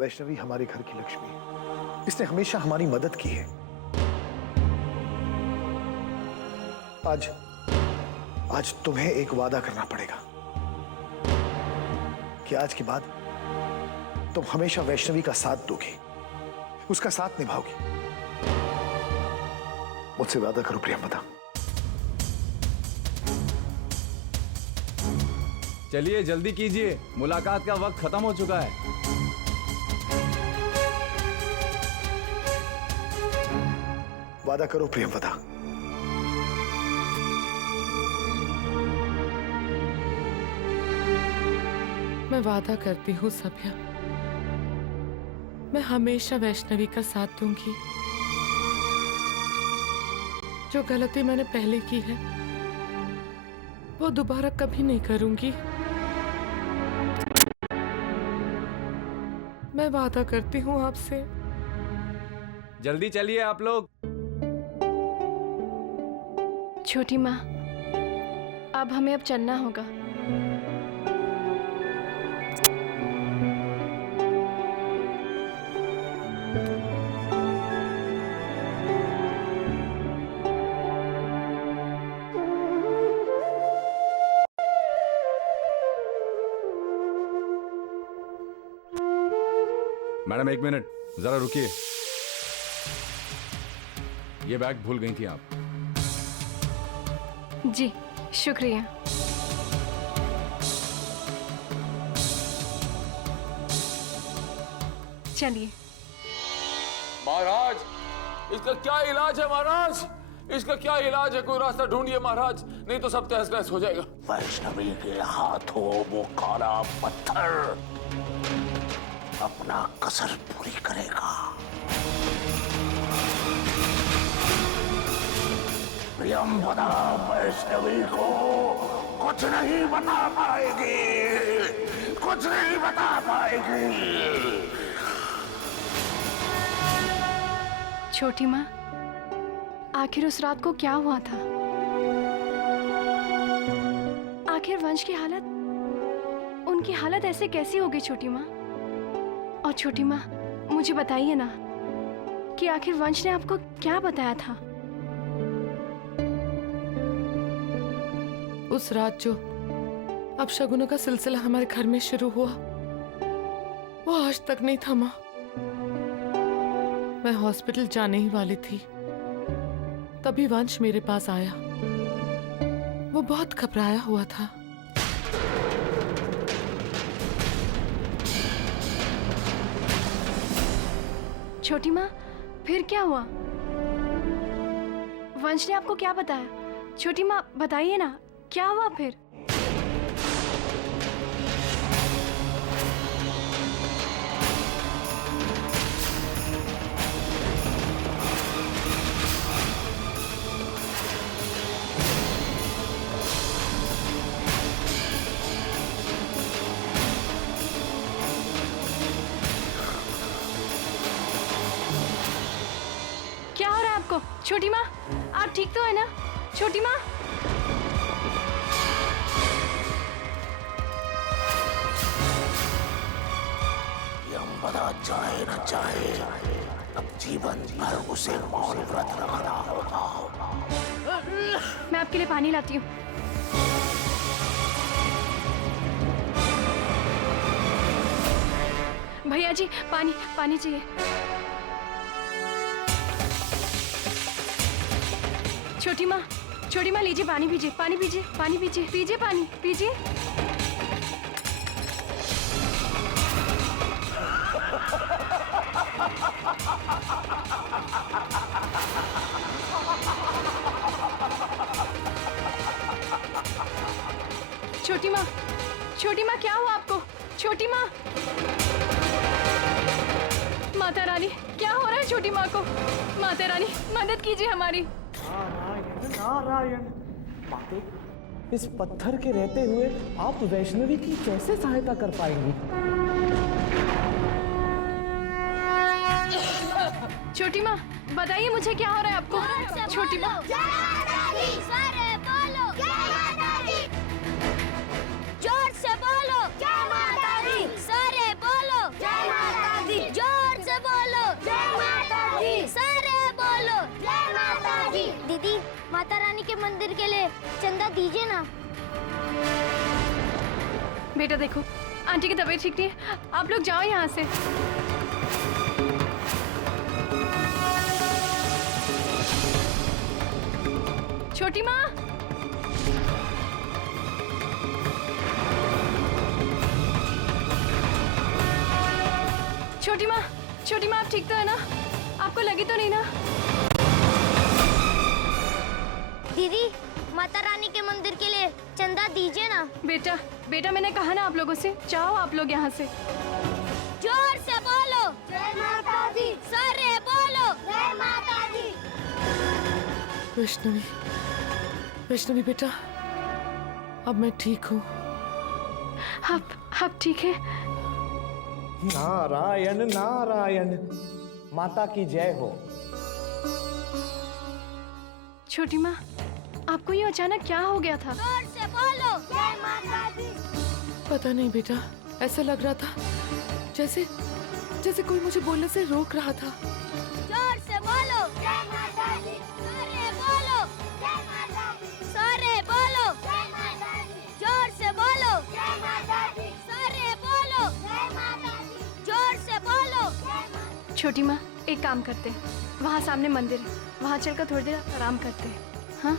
वैष्णवी हमारे घर की लक्ष्मी है, इसने हमेशा हमारी मदद की है। आज तुम्हें एक वादा करना पड़ेगा कि आज के बाद तुम हमेशा वैष्णवी का साथ दोगी, उसका साथ निभाओगी। मुझसे वादा करो प्रियंवदा। चलिए जल्दी कीजिए, मुलाकात का वक्त खत्म हो चुका है। वादा करो प्रियंवदा। मैं वादा करती हूँ सभ्या, मैं हमेशा वैष्णवी का साथ दूंगी। जो गलती मैंने पहले की है वो दोबारा कभी नहीं करूंगी। मैं वादा करती हूँ आपसे। जल्दी चलिए आप लोग। छोटी माँ, अब हमें चलना होगा। मैडम एक मिनट, जरा रुकिए। ये बैग भूल गई थी आप। जी शुक्रिया। चलिए। महाराज, इसका क्या इलाज है महाराज? इसका क्या इलाज है? कोई रास्ता ढूंढिए महाराज, नहीं तो सब तहस नहस हो जाएगा। वैष्णवी के हाथों वो काला पत्थर अपना कसर पूरी करेगा। प्रियंवदा वैष्णवी को कुछ नहीं बता पाएगी, कुछ नहीं बता पाएगी। छोटी माँ, आखिर उस रात को क्या हुआ था? आखिर वंश की हालत, उनकी हालत ऐसे कैसी हो गई छोटी माँ? और छोटी माँ, मुझे बताइए ना कि आखिर वंश ने आपको क्या बताया था? उस रात जो अब शगुनों का सिलसिला हमारे घर में शुरू हुआ वो आज तक नहीं थमा। मैं हॉस्पिटल जाने ही वाली थी, तभी वंश मेरे पास आया। वो बहुत घबराया हुआ था। छोटी माँ, फिर क्या हुआ? वंश ने आपको क्या बताया? छोटी माँ बताइए ना, क्या हुआ फिर? क्या हो रहा है आपको? छोटी माँ, आप ठीक तो है ना? छोटी माँ, प्रियंवदा चाहे न चाहे, अब जीवन भर उसे मौन व्रत रखना होगा। मैं आपके लिए पानी लाती हूँ। भैया जी, पानी पानी चाहिए। छोटी माँ लीजिए, पानी पीजिए, पानी पीजिए, पानी पीजिए, पीजिए पानी, पीजिए। छोटी माँ क्या हुआ आपको? छोटी माँ, माता रानी क्या हो रहा है छोटी माँ को? माता रानी मदद कीजिए हमारी। नारायण नारायण। माते, इस पत्थर के रहते हुए आप वैष्णवी की कैसे सहायता कर पाएंगी? छोटी माँ बताइए मुझे क्या हो रहा है आपको? छोटी माँ जोर से बोलो, जय माता दी। सारे बोलो, जय माता दी। मंदिर के लिए चंदा दीजिए ना। बेटा देखो, आंटी की तबीयत ठीक नहीं है, आप लोग जाओ यहाँ से। छोटी माँ, छोटी माँ, छोटी माँ, आप ठीक तो है ना? आपको लगी तो नहीं ना? दीदी, माता रानी के मंदिर के लिए चंदा दीजिए ना। बेटा, बेटा मैंने कहा ना आप लोगों से, जाओ आप लोग यहाँ से। जोर से बोलो, जय माता दी। सारे बोलो, जय माता दी। वैष्णवी, वैष्णवी बेटा, अब मैं ठीक हूँ। आप ठीक है? नारायण नारायण, माता की जय हो। छोटी माँ, आपको ये अचानक क्या हो गया था? जोर से बोलो, जय माता दी। पता नहीं बेटा, ऐसा लग रहा था जैसे जैसे कोई मुझे बोलने से रोक रहा था। जोर से बोलो, जय माता दी। सारे बोलो, जय माता दी। सारे बोलो, जय माता दी। जोर से बोलो, जय माता दी। सारे बोलो, जय माता दी। जोर से बोलो, जय माता। छोटी माँ, एक काम करते हैं, वहाँ सामने मंदिर है, वहाँ चलकर थोड़ी देर आराम करते हैं। हाँ,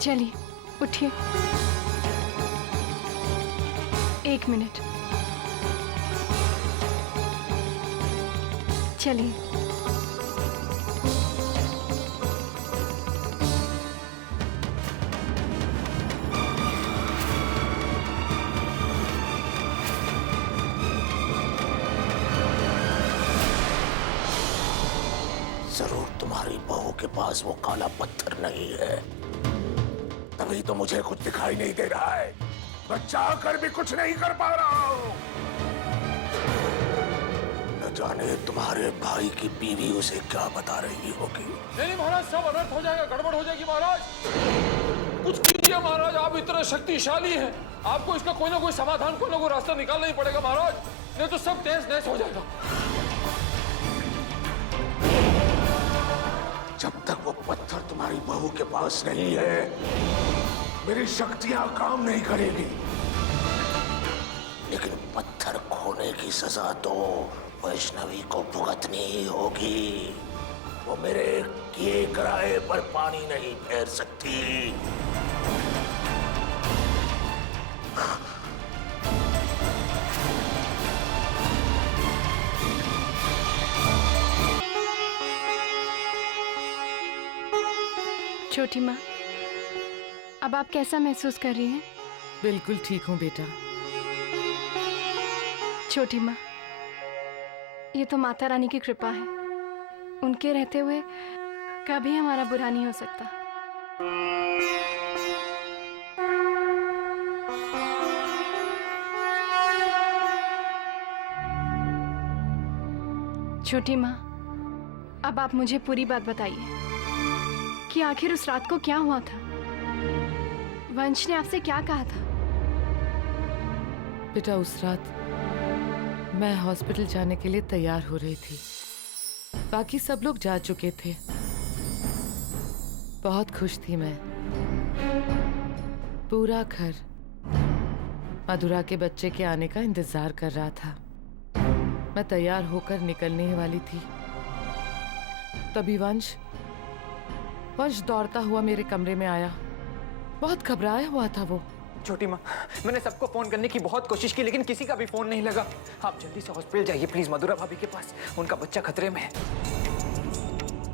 चलिए उठिए। 1 मिनट, चलिए। जरूर तुम्हारी बहू के पास वो काला पत्थर नहीं है, तभी तो मुझे कुछ दिखाई नहीं दे रहा है। मैं चाहकर भी कुछ नहीं कर पा रहा हूँ। न जाने तुम्हारे भाई की बीवी उसे क्या बता रही होगी। नहीं महाराज, सब अनर्थ हो जाएगा, गड़बड़ हो जाएगी महाराज। कुछ कीजिए महाराज, आप इतने शक्तिशाली हैं, आपको इसका कोई ना कोई समाधान, कोई ना कोई रास्ता निकालना ही पड़ेगा महाराज, नहीं तो सब तहस नहस हो जाएगा। जब तक वो पत्थर तुम्हारी बहू के पास नहीं है, मेरी शक्तियां काम नहीं करेगी। लेकिन पत्थर खोने की सजा तो वैष्णवी को भुगतनी ही होगी। वो मेरे किए कराए पर पानी नहीं फेर सकती। छोटी माँ, अब आप कैसा महसूस कर रही हैं? बिल्कुल ठीक हूँ बेटा। छोटी माँ, ये तो माता रानी की कृपा है, उनके रहते हुए कभी हमारा बुरा नहीं हो सकता। छोटी माँ, अब आप मुझे पूरी बात बताइए कि आखिर उस रात को क्या हुआ था? वंश ने आपसे क्या कहा था? बेटा, उस रात मैं हॉस्पिटल जाने के लिए तैयार हो रही थी। बाकी सब लोग जा चुके थे। बहुत खुश थी मैं। पूरा घर मधुरा के बच्चे के आने का इंतजार कर रहा था। मैं तैयार होकर निकलने ही वाली थी, तभी वंश दौड़ता हुआ मेरे कमरे में आया। बहुत घबराया हुआ था वो। छोटी माँ, मैंने सबको फोन करने की बहुत कोशिश की, लेकिन किसी का भी फोन नहीं लगा। आप जल्दी से हॉस्पिटल जाइए प्लीज, मधुरा भाभी के पास, उनका बच्चा खतरे में है।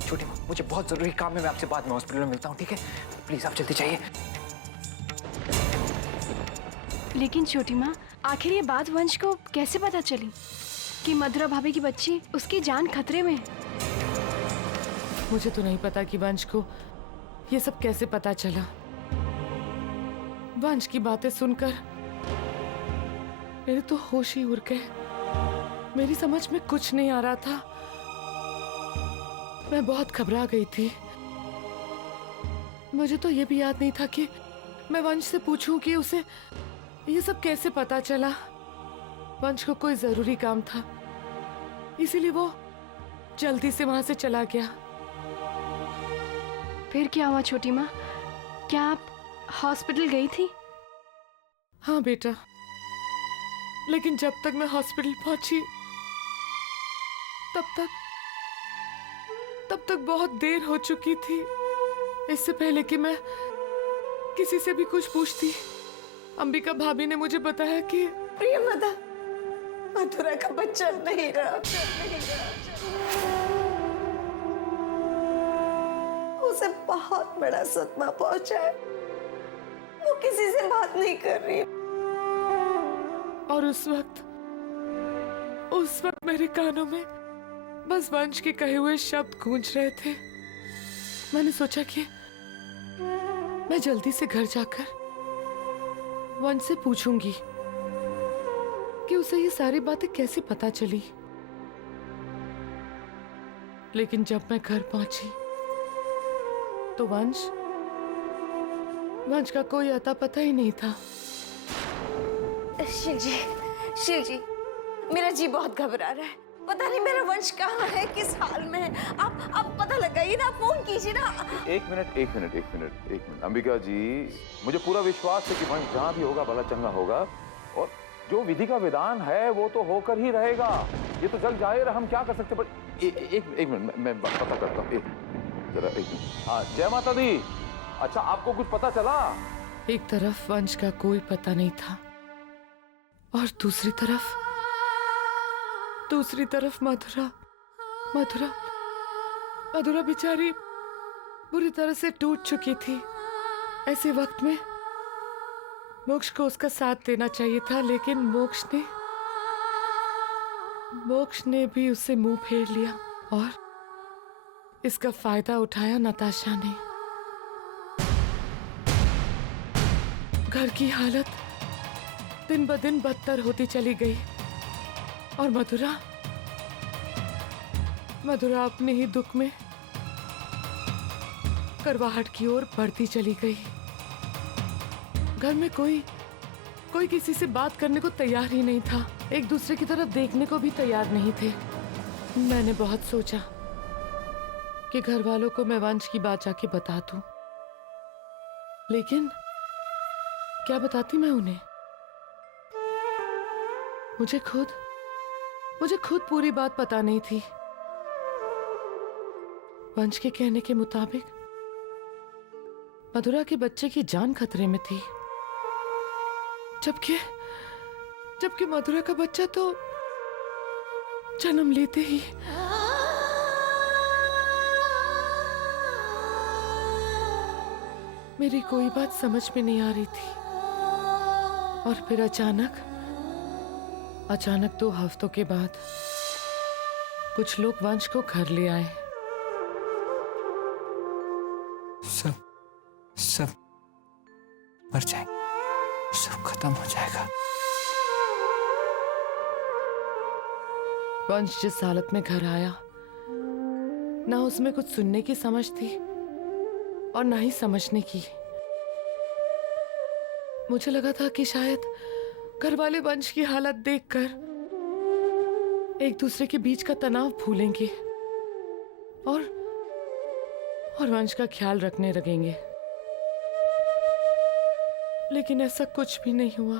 छोटी माँ, मुझे बहुत जरूरी काम है, मैं आपसे बाद में हॉस्पिटल में मिलता हूँ, ठीक है? प्लीज आप जल्दी जाइए। लेकिन छोटी माँ, आखिर ये बात वंश को कैसे पता चली कि मधुरा भाभी की बच्ची, उसकी जान खतरे में है? मुझे तो नहीं पता कि वंश को ये सब कैसे पता चला। वंश की बातें सुनकर मेरे तो होश ही उड़ गए। मेरी समझ में कुछ नहीं आ रहा था। मैं बहुत घबरा गई थी। मुझे तो ये भी याद नहीं था कि मैं वंश से पूछूं कि उसे ये सब कैसे पता चला। वंश को कोई जरूरी काम था, इसीलिए वो जल्दी से वहां से चला गया। फिर क्या हुआ छोटी माँ? क्या आप हॉस्पिटल गई थी? हाँ बेटा, लेकिन जब तक मैं हॉस्पिटल पहुंची तब तक बहुत देर हो चुकी थी। इससे पहले कि मैं किसी से भी कुछ पूछती, अंबिका भाभी ने मुझे बताया कि प्रियमदा, मथुरा का बच्चा नहीं रहा। उसे बहुत बड़ा सदमा पहुंचा है। वो किसी से बात नहीं कर रही। और उस वक्त मेरे कानों में बस वंश के कहे हुए शब्द गूंज रहे थे। मैंने सोचा कि मैं जल्दी से घर जाकर वंश से पूछूंगी कि उसे ये सारी बातें कैसे पता चली। लेकिन जब मैं घर पहुंची तो वंश का कोई अता पता ही नहीं था। शिव जी, मेरा जी बहुत घबरा रहा है। पता नहीं मेरा वंश कहाँ है, किस हाल में है। आप पता लगाइए ना, फोन कीजिए ना। एक मिनट अंबिका जी, मुझे पूरा विश्वास है कि वंश जहाँ भी होगा भला चंगा होगा, और जो विधि का विधान है वो तो होकर ही रहेगा। ये तो जग जाहिर है, हम क्या कर सकते। पर एक मिनट मैं पता करता हूँ। जरा एक मिनट। हाँ, जय माता दी। अच्छा, आपको कुछ पता चला? एक तरफ वंश का कोई पता नहीं था और दूसरी तरफ मधुरा बेचारी बुरी तरह से टूट चुकी थी। ऐसे वक्त में मोक्ष को उसका साथ देना चाहिए था, लेकिन मोक्ष ने भी उससे मुंह फेर लिया और इसका फायदा उठाया नताशा ने। घर की हालत दिन ब दिन बदतर होती चली गई और मधुरा अपने ही दुख में करवाहट की ओर बढ़ती चली गई। घर में कोई किसी से बात करने को तैयार ही नहीं था, एक दूसरे की तरफ देखने को भी तैयार नहीं थे। मैंने बहुत सोचा कि घर वालों को मैं वंश की बात जाके बता दूं, लेकिन क्या बताती मैं उन्हें? मुझे खुद पूरी बात पता नहीं थी। वंश के कहने के मुताबिक मधुरा के बच्चे की जान खतरे में थी, जबकि मधुरा का बच्चा तो जन्म लेते ही मेरी कोई बात समझ में नहीं आ रही थी। और फिर अचानक 2 हफ्तों के बाद कुछ लोग वंश को घर ले आए। सब मर जाएंगे, सब खत्म हो जाएगा। वंश जिस हालत में घर आया, ना उसमें कुछ सुनने की समझ थी और ना ही समझने की। मुझे लगा था कि शायद घर वाले वंश की हालत देखकर एक दूसरे के बीच का तनाव भूलेंगे और वंश का ख्याल रखने लगेंगे, लेकिन ऐसा कुछ भी नहीं हुआ।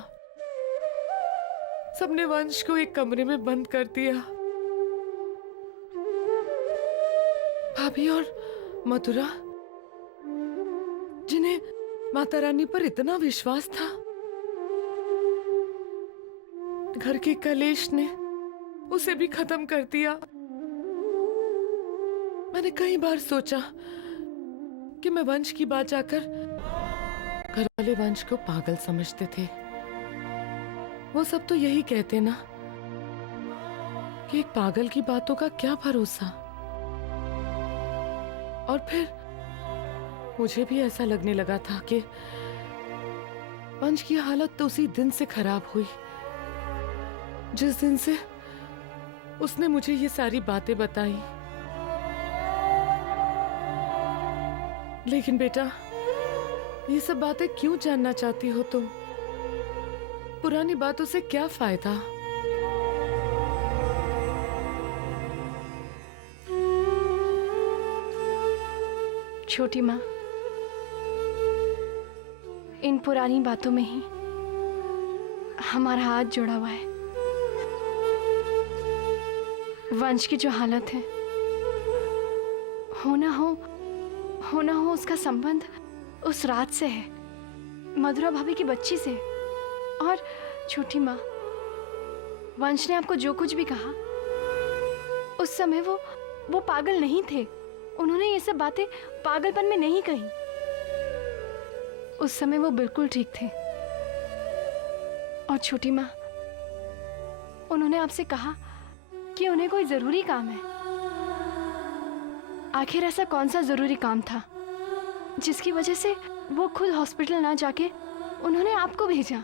सबने वंश को एक कमरे में बंद कर दिया। भाभी और मथुरा, जिन्हें माता रानी पर इतना विश्वास था, घर के कलेश ने उसे भी खत्म कर दिया। मैंने कई बार सोचा कि मैं वंश की बात जाकर घर वाले वंश को पागल समझते थे। वो सब तो यही कहते ना कि एक पागल की बातों का क्या भरोसा। और फिर मुझे भी ऐसा लगने लगा था कि वंश की हालत तो उसी दिन से खराब हुई जिस दिन से उसने मुझे ये सारी बातें बताई। लेकिन बेटा, ये सब बातें क्यों जानना चाहती हो तुम? पुरानी बातों से क्या फायदा? छोटी माँ, इन पुरानी बातों में ही हमारा हाथ जुड़ा हुआ है। वंश की जो हालत है, हो ना हो उसका संबंध उस रात से है, मधुरा भाभी की बच्ची से। और छोटी माँ, वंश ने आपको जो कुछ भी कहा, उस समय वो पागल नहीं थे। उन्होंने ये सब बातें पागलपन में नहीं कही। उस समय वो बिल्कुल ठीक थे। और छोटी माँ, उन्होंने आपसे कहा कि उन्हें कोई जरूरी काम है। आखिर ऐसा कौन सा जरूरी काम था जिसकी वजह से वो खुद हॉस्पिटल ना जाके उन्होंने आपको भेजा?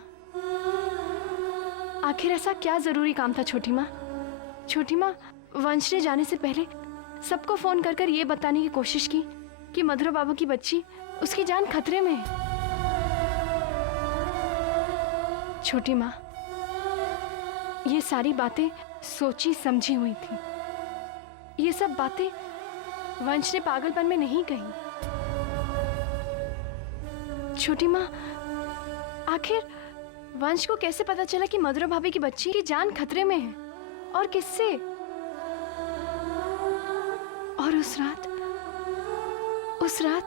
आखिर ऐसा क्या जरूरी काम था छोटी माँ? छोटी माँ, वंश ने जाने से पहले सबको फोन कर कर ये बताने की कोशिश की कि मधुरा बाबू की बच्ची, उसकी जान खतरे में है। छोटी माँ, ये सारी बातें सोची समझी हुई थी। ये सब बातें वंश ने पागलपन में नहीं कही। छोटी माँ, आखिर वंश को कैसे पता चला कि मधुरा भाभी की बच्ची की जान खतरे में है, और किससे? और उस रात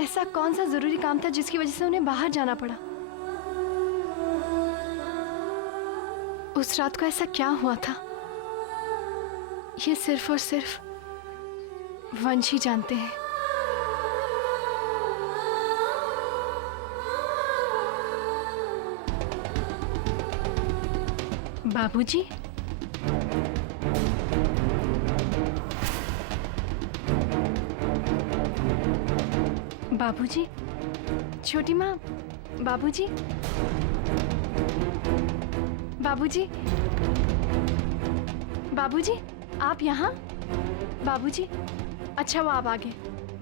ऐसा कौन सा जरूरी काम था जिसकी वजह से उन्हें बाहर जाना पड़ा? उस रात को ऐसा क्या हुआ था, ये सिर्फ और सिर्फ वंश ही जानते हैं। बाबूजी, बाबूजी, छोटी माँ, बाबूजी, बाबूजी, बाबूजी, आप यहाँ? बाबूजी, अच्छा वो आप आ गए।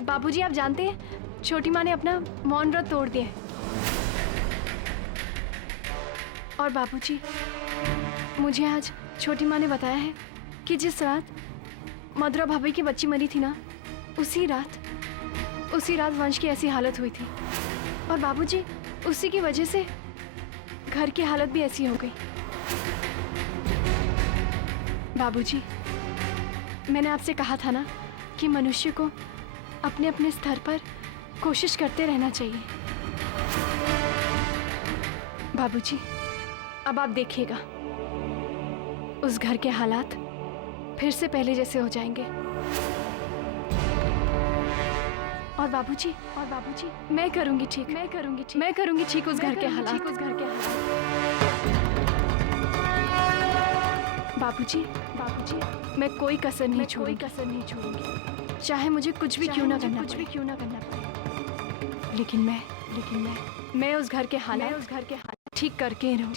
बाबूजी, आप जानते हैं छोटी माँ ने अपना मौन व्रत तोड़ दिया है। और बाबूजी, मुझे आज छोटी माँ ने बताया है कि जिस रात मधुरा भाभी की बच्ची मरी थी ना, उसी रात वंश की ऐसी हालत हुई थी। और बाबूजी, उसी की वजह से घर की हालत भी ऐसी हो गई। बाबूजी, मैंने आपसे कहा था ना कि मनुष्य को अपने अपने स्तर पर कोशिश करते रहना चाहिए। बाबूजी, अब आप देखिएगा, उस घर के हालात फिर से पहले जैसे हो जाएंगे। और बाबूजी, मैं करूंगी ठीक उस घर के हालात। बाबूजी, मैं कोई कसर नहीं छोड़ूंगी, चाहे मुझे कुछ भी क्यों ना करना पड़े। लेकिन मैं उस घर के हालात ठीक करके रहूं।